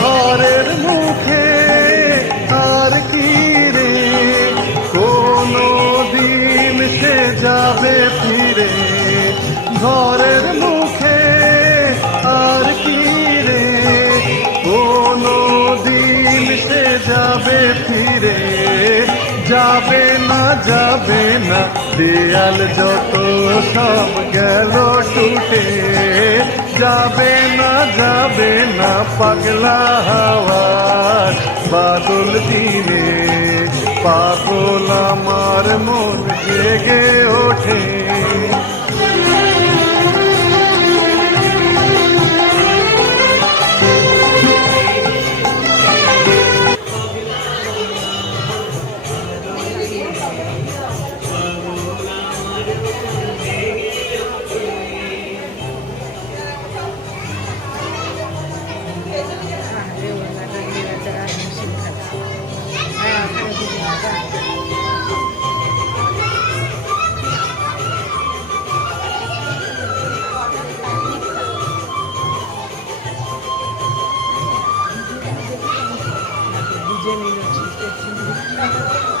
ঘরের মুখে আর কি রে কোনো দিন সে যাবে ফিরে, ঘরের মুখে আর কি রে কোনো দিন সে যাবে ফিরে, যাবে না দেয়াল যত সব গেল টুটে, যাবে না পাগলা হাওয়ার বাদল দিনে, পাগল আমার মন জেগে ওঠে। Jenny,